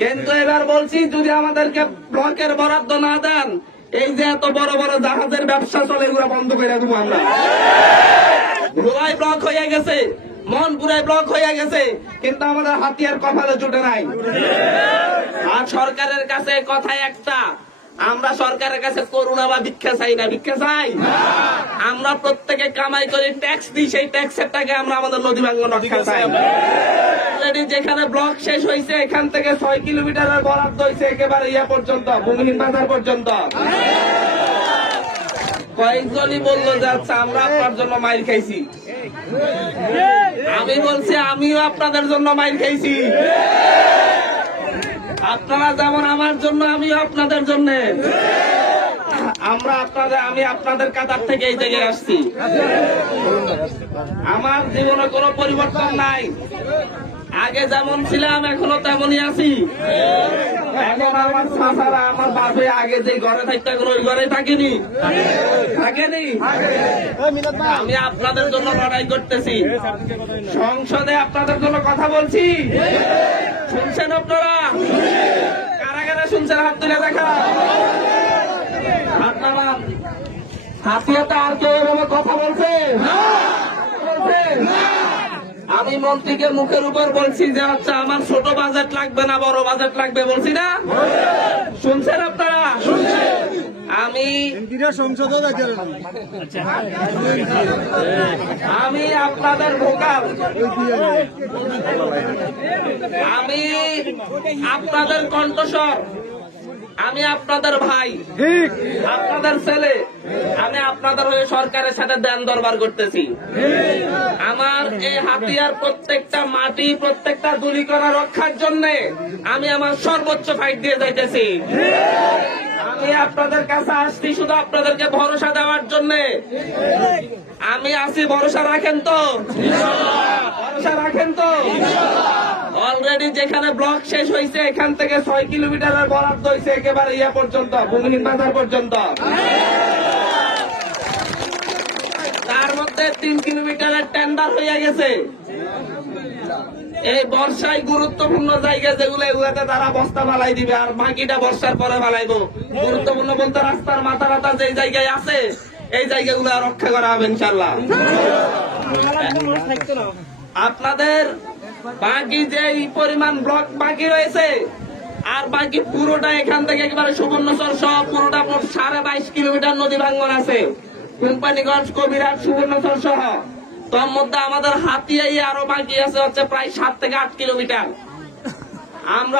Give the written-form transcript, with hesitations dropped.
কিন্তু এবার বলছি যদি আমাদেরকে ব্লকের বরাদ্দ না দেন, এই যে এত বড় বড় জাহাজের ব্যবসা চলে এগুলো বন্ধ করে দেবো আমরা। ভোলাই ব্লক হয়ে গেছে, মনপুরায় ব্লক হয়ে গেছে, কিন্তু আমাদের হাতিয়ার কপালে জুটে নাই। আর সরকারের কাছে কথা একটা, আমরা সরকারের কাছে করুণা বা ভিক্ষা চাই না। ভিক্ষা চাই আমরা প্রত্যেকে কামাই করে ট্যাক্স দিই, সেই ট্যাক্সের টাকা আমরা আমাদের নদী ভাঙ্গন রক্ষা চাই। যেখানে ব্লক শেষ হয়েছে এখান থেকে 6 কিলোমিটারের বরাদ্দ হয়েছে একেবারে ইয়া পর্যন্ত, ভূমিহীন বাজার পর্যন্ত। কয়েকজনই বললো যে আচ্ছা আমরা আপনার জন্য মাইর খাইছি। আমি বলছি আমিও আপনাদের জন্য মাইর খাইছি। আপনারা যেমন আমার জন্য, আমিও আপনাদের জন্য। আমি আপনাদের কাতার থেকে এই জায়গায় আসছি। আমার জীবনে কোনো পরিবর্তন নাই, আগে যেমন ছিলাম এখনো তেমনই আছি। এখন আমার চাচারা, আমার বাপে আগে যে ঘরে থাকতে এখন ওই ঘরে থাকেনি। আমি আপনাদের জন্য লড়াই করতেছি, সংসদে আপনাদের জন্য কথা বলছি। শুনছেন আপনারা? কারা কারা শুনছেন হাত তুলে দেখা। আপনারা হাতিয়াতে আর কেউ এভাবে কথা বলছে? আমি মন্ত্রীকে মুখের উপর বলছি যে আচ্ছা আমার ছোট বাজেট লাগবে না, বড় বাজেট লাগবে, বলছি না? শুনছেন আপনারা? আমি আপনাদের ভোকাল, আমি আপনাদের কণ্ঠস্বর, আমি আপনাদের ভাই, আপনাদের ছেলে। আমি আপনাদের হয়ে সরকারের সাথে দেন দরবার করতেছি। আমার এই হাতিয়ার প্রত্যেকটা মাটি, প্রত্যেকটা ধূলিকণা রক্ষার জন্য আমি আমার সর্বোচ্চ ফাইট দিয়ে যাইতেছি। আমি আপনাদের কাছে আসছি শুধু আপনাদেরকে ভরসা দেওয়ার জন্য। আমি আছি, ভরসা রাখেন তো? ভরসা রাখেন তো? অলরেডি যেখানে ব্লক শেষ হয়েছে এখান থেকে 6 কিলোমিটারের বরাদ্দ হয়েছে একেবারে ইয়া পর্যন্ত, ভূমিহীন বাজার পর্যন্ত। তার মধ্যে 3 কিলোমিটারের টেন্ডার হয়ে গেছে। এই বর্ষায় গুরুত্বপূর্ণ জায়গা যেগুলো, এগুলোতে তারা বস্তা ফালাই দিবে, আর বাকিটা বর্ষার পরে ফালাইবো। গুরুত্বপূর্ণ বলতে রাস্তার মাথা রাতা যে জায়গায় আছে এই জায়গাগুলো রক্ষা করা হবে ইনশাল্লাহ। আপনাদের বাকি যে পরিমাণ ব্লক বাকি রয়েছে আর বাকি পুরোটা এখান থেকে একেবারে সুবর্ণচর সহ পুরোটা 22.5 কিলোমিটার নদী ভাঙ্গন আছে, কোম্পানিগঞ্জ, কবিরাট, সুবর্ণচর সহ। তার মধ্যে আমাদের হাতিয়ায় আরো বাকি আছে হচ্ছে প্রায় 7 থেকে 8 কিলোমিটার। আমরা